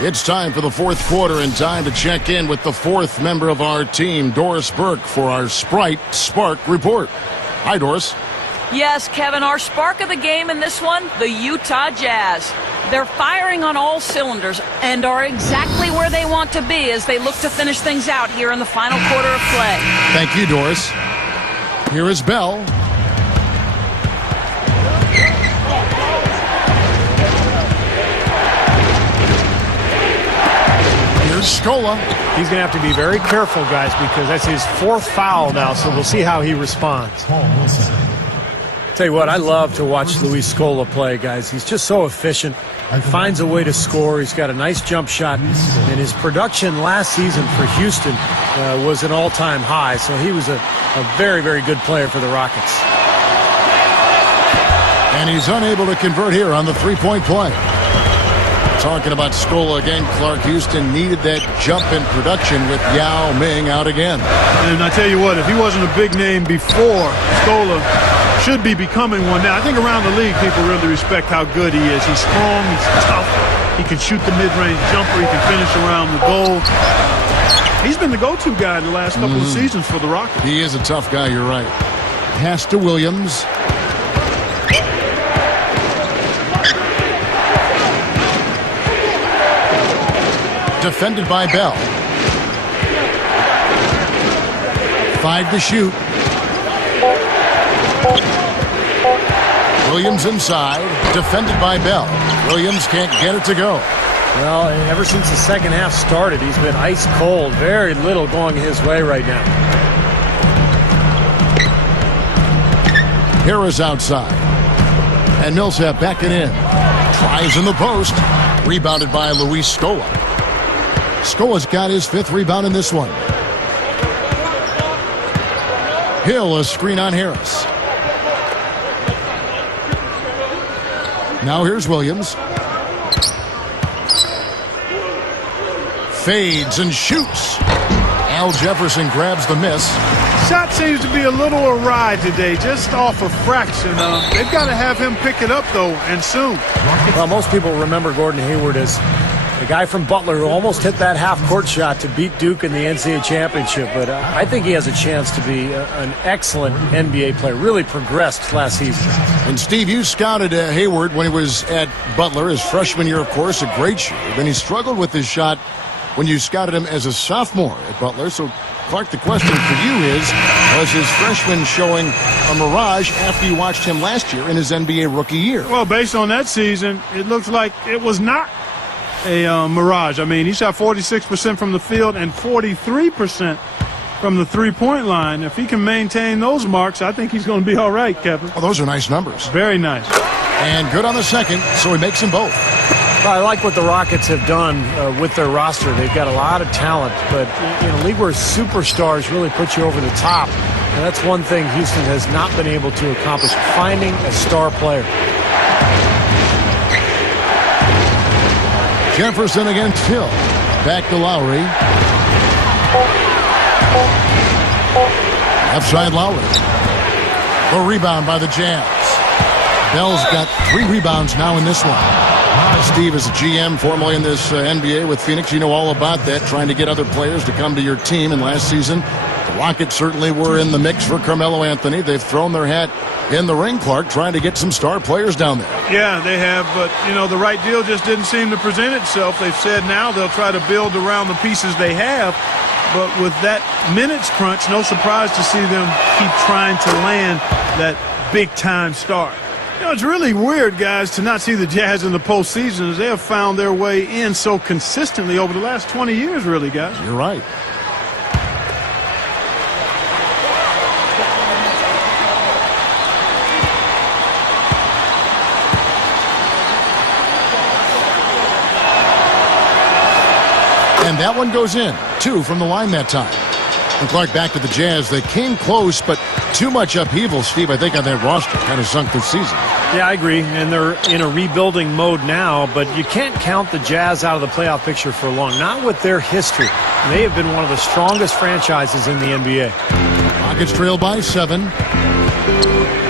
It's time for the fourth quarter and time to check in with the fourth member of our team, Doris Burke, for our Sprite Spark Report. Hi, Doris. Yes, Kevin, our spark of the game in this one, the Utah Jazz. They're firing on all cylinders and are exactly where they want to be as they look to finish things out here in the final quarter of play. Thank you, Doris. Here is Bell. Here's Scola. He's going to have to be very careful, guys, because that's his fourth foul now, so we'll see how he responds. Tell you what, I love to watch Luis Scola play, guys. He's just so efficient. He finds a way to score. He's got a nice jump shot, and his production last season for Houston was an all-time high, so he was a very, very good player for the Rockets. And he's unable to convert here on the three-point play. Talking about Scola again, Clark, Houston needed that jump in production with Yao Ming out again. And I tell you what, if he wasn't a big name before, Scola should be becoming one now. I think around the league, people really respect how good he is. He's strong, he's tough, he can shoot the mid-range jumper, he can finish around the goal. He's been the go-to guy the last couple of seasons for the Rockets. He is a tough guy, you're right. Pass to Williams. Defended by Bell. 5 to shoot. Williams inside. Defended by Bell. Williams can't get it to go. Well, ever since the second half started, he's been ice cold. Very little going his way right now. Harris outside. And Millsap backing in. Tries in the post. Rebounded by Luis Scola. Scola's got his 5th rebound in this one. Hill, a screen on Harris. Now here's Williams. Fades and shoots. Al Jefferson grabs the miss. Shot seems to be a little awry today, just off a fraction. They've got to have him pick it up, though, and soon. Well, most people remember Gordon Hayward as the guy from Butler who almost hit that half-court shot to beat Duke in the NCAA championship. But I think he has a chance to be an excellent NBA player. Really progressed last season. And, Steve, you scouted Hayward when he was at Butler. His freshman year, of course, a great shooter. Then he struggled with his shot when you scouted him as a sophomore at Butler. So, Clark, the question for you is, was his freshman showing a mirage after you watched him last year in his NBA rookie year? Well, based on that season, it looks like it was not a mirage. I mean, he shot 46% from the field and 43% from the three-point line. If he can maintain those marks, I think he's going to be all right, Kevin. Oh, those are nice numbers. Very nice. And good on the second, so he makes them both. Well, I like what the Rockets have done with their roster. They've got a lot of talent, but in a league where superstars really put you over the top, and that's one thing Houston has not been able to accomplish, finding a star player. Jefferson against Hill. Back to Lowry. Left side Lowry. The rebound by the Jazz. Bell's got 3 rebounds now in this one. Steve is a GM formerly in this NBA with Phoenix. You know all about that, trying to get other players to come to your team. And last season, the Rockets certainly were in the mix for Carmelo Anthony. They've thrown their hat in the ring, Clark, trying to get some star players down there. Yeah, they have, but, you know, the right deal just didn't seem to present itself. They've said now they'll try to build around the pieces they have, but with that minutes crunch, no surprise to see them keep trying to land that big-time star. You know, it's really weird, guys, to not see the Jazz in the postseason as they have found their way in so consistently over the last 20 years, really, guys. You're right. And that one goes in. 2 from the line that time. And Clark, back to the Jazz. They came close, but too much upheaval, Steve, I think, on that roster. Kind of sunk this season. Yeah, I agree. And they're in a rebuilding mode now, but you can't count the Jazz out of the playoff picture for long. Not with their history. They have been one of the strongest franchises in the NBA. Rockets trail by 7.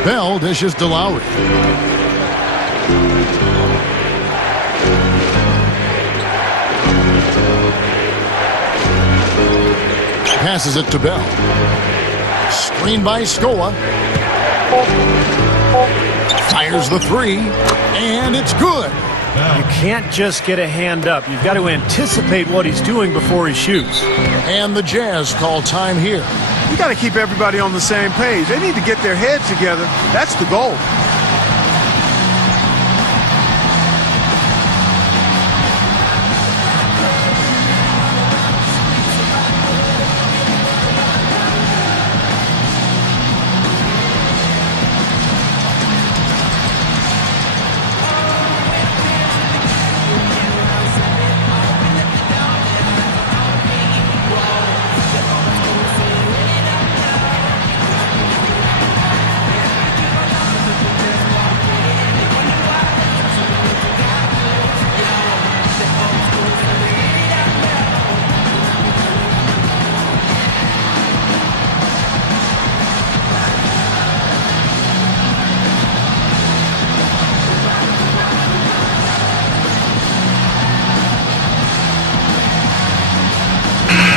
Bell dishes to Lowry. passes it to Bell. Screen by Scola. Fires the three, and it's good. You can't just get a hand up. You've got to anticipate what he's doing before he shoots. And the Jazz call time here. You got to keep everybody on the same page. They need to get their heads together. That's the goal.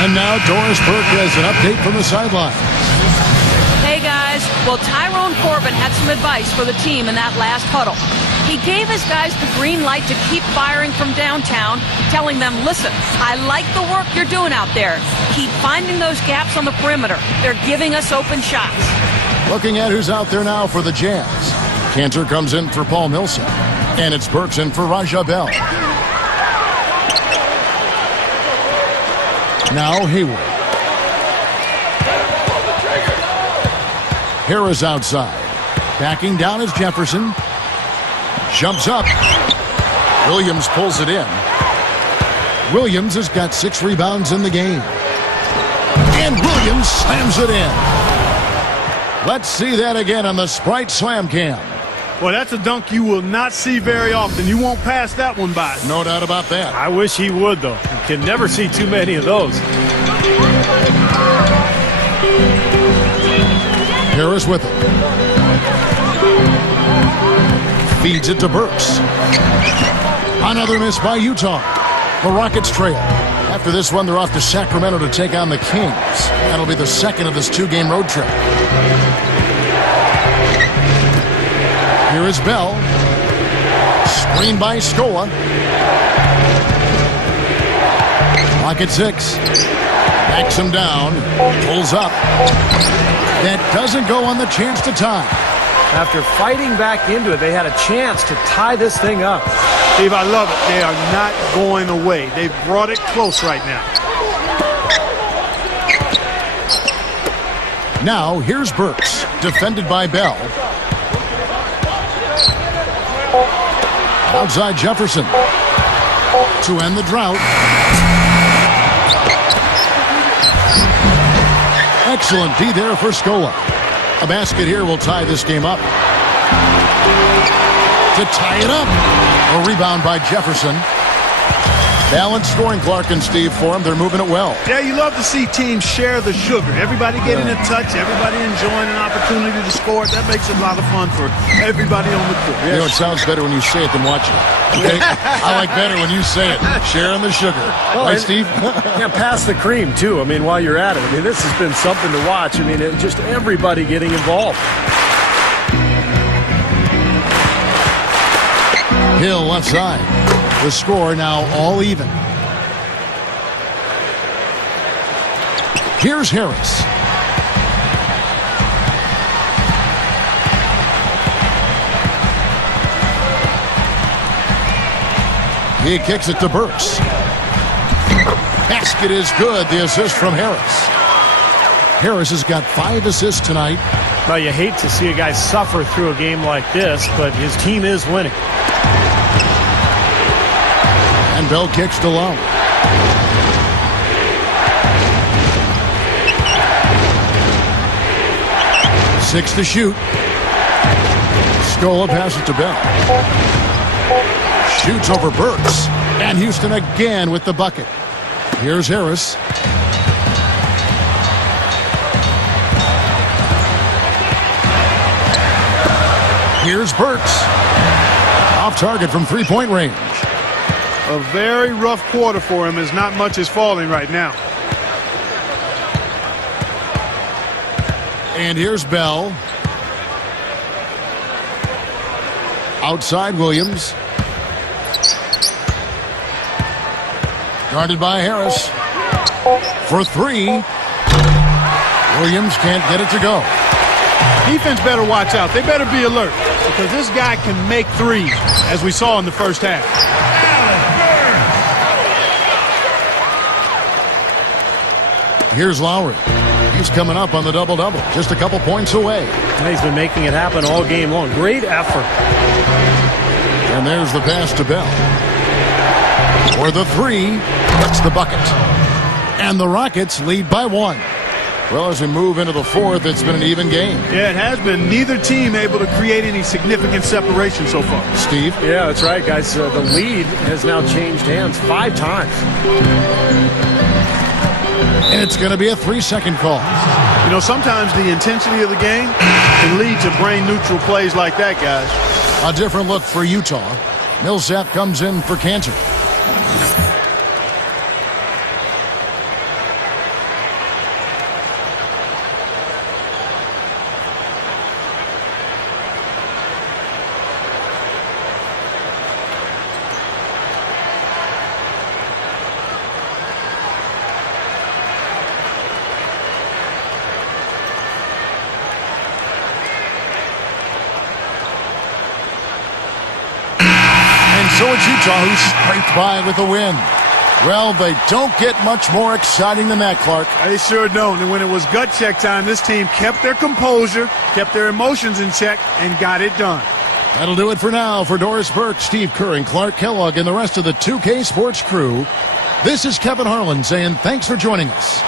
And now Doris Burke has an update from the sideline. Hey, guys. Well, Tyrone Corbin had some advice for the team in that last huddle. He gave his guys the green light to keep firing from downtown, telling them, listen, I like the work you're doing out there. Keep finding those gaps on the perimeter. They're giving us open shots. Looking at who's out there now for the Jazz. Cantor comes in for Paul Millsap. And it's Burks in for Raja Bell. Now Hayward. Harris outside. Backing down is Jefferson. Jumps up. Williams pulls it in. Williams has got 6 rebounds in the game. And Williams slams it in. Let's see that again on the Sprite Slam Cam. Well, that's a dunk you will not see very often. You won't pass that one by. No doubt about that. I wish he would, though. You can never see too many of those. Harris with it. Feeds it to Burks. Another miss by Utah. The Rockets trail. After this one, they're off to Sacramento to take on the Kings. That'll be the second of this 2-game road trip. Here is Bell. Screen by Scola. Clock at 6. Backs him down. Pulls up. That doesn't go on the chance to tie. After fighting back into it, they had a chance to tie this thing up. Steve, I love it. They are not going away. They've brought it close right now. Now, here's Burks. Defended by Bell. Outside Jefferson. To end the drought. Excellent D there for Scola. A basket here will tie this game up. To tie it up. A rebound by Jefferson. Balanced scoring, Clark and Steve, for him. They're moving it well. Yeah, you love to see teams share the sugar. Everybody getting a touch, everybody enjoying an opportunity to score. That makes it a lot of fun for everybody on the court. You know, it sounds better when you say it than watching it. Okay? I like better when you say it. Sharing the sugar. Well, right, Steve? Yeah, pass the cream, too. I mean, while you're at it. I mean, this has been something to watch. I mean, just everybody getting involved. Hill left side. The score now all even. Here's Harris. He kicks it to Burks. Basket is good. The assist from Harris. Harris has got 5 assists tonight. Well, you hate to see a guy suffer through a game like this, but his team is winning. And Bell kicks to Lowe. Six to shoot. Scola passes to Bell. Shoots over Burks. And Houston again with the bucket. Here's Harris. Here's Burks. Off target from three-point range. A very rough quarter for him as not much is falling right now. And here's Bell. Outside Williams. Guarded by Harris. For three. Williams can't get it to go. Defense better watch out. They better be alert because this guy can make threes, as we saw in the first half. Here's Lowry. He's coming up on the double-double, just a couple points away. He's been making it happen all game long. Great effort. And there's the pass to Bell. For the three, that's the bucket. And the Rockets lead by 1. Well, as we move into the fourth, it's been an even game. Yeah, it has been. Neither team able to create any significant separation so far. Steve? Yeah, that's right, guys. The lead has now changed hands 5 times. And it's going to be a 3-second call. You know, sometimes the intensity of the game can lead to brain-neutral plays like that, guys. A different look for Utah. Millsap comes in for Cantor. So it's Utah who scraped by with a win. Well, they don't get much more exciting than that, Clark. They sure don't. And when it was gut check time, this team kept their composure, kept their emotions in check, and got it done. That'll do it for now. For Doris Burke, Steve Kerr, and Clark Kellogg, and the rest of the 2K Sports crew, this is Kevin Harlan saying thanks for joining us.